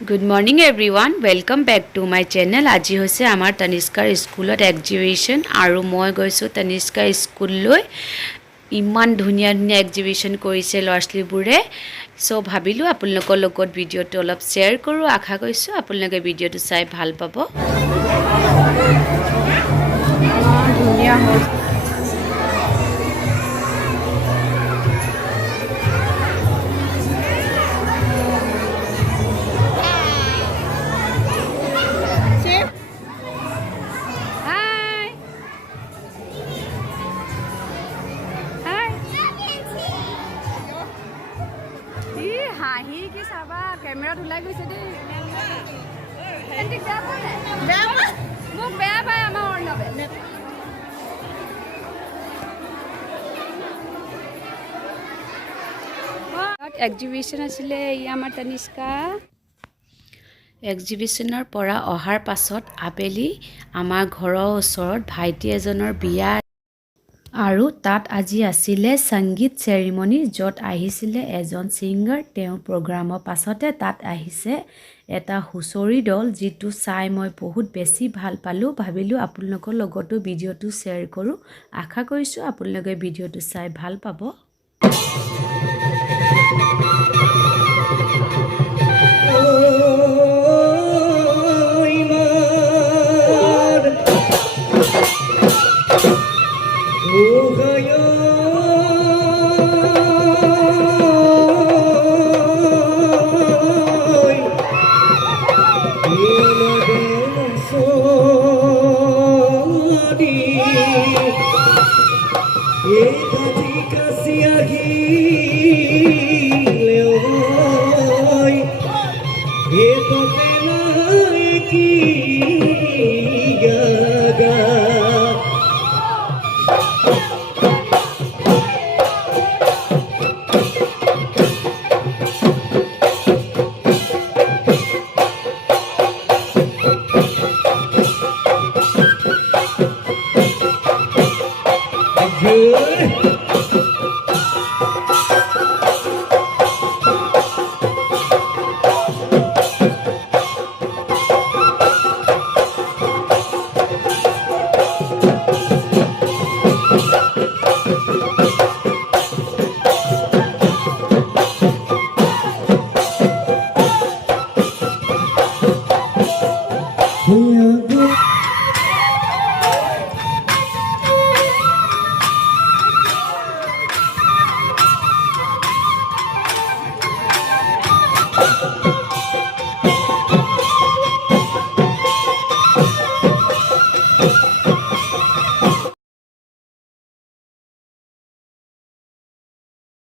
Good morning everyone. Welcome back to my channel. আজি হৈছে আমাৰ তনিষ্কাৰ স্কুলত এক্সিবিশন আৰু মই গৈছো তনিষ্কা স্কুললৈ ইমান ধুনীয়া ধুনীয়া এক্সিবিশন কৰিছে ল'ৰাছোৱালীবোৰে সো ভাবিলো আপোনালোকৰ লগত ভিডিঅটো অলপ শেয়াৰ কৰো আশা কৰিছো আপোনালোকে ভিডিঅটো চাই ভাল পাব ধুনীয়া হৈছে হাঁহি কি চাবা কেমেৰাত ওলাই গৈছে দেই মোক বেয়া পায় আমাৰ অৰ্ণৱে এক্সিবিশন আছিলে ই আমাৰ তনিষ্কা এক্সিবিশনৰ পৰা অহাৰ পাছত আবেলি আমাৰ ঘৰৰ ওচৰত ভাইটি এজনৰ বিয়া আৰু তাত আজি আছিলে সংগীত সেৰেমনি যত আহিছিলে এজন সিঙ্গাৰ তেওঁ প্ৰগ্ৰামৰ পাছতে তাত আহিছে এটা হুচৰি দল যেটো চাই মই বহুত বেছি ভাল পালো ভাবিলো আপোনালোকৰ লগতো ভিডিঅটো শেয়াৰ কৰো আশা কৰিছো আপোনালোকে ভিডিঅটো চাই ভাল পাব Ye to pena ki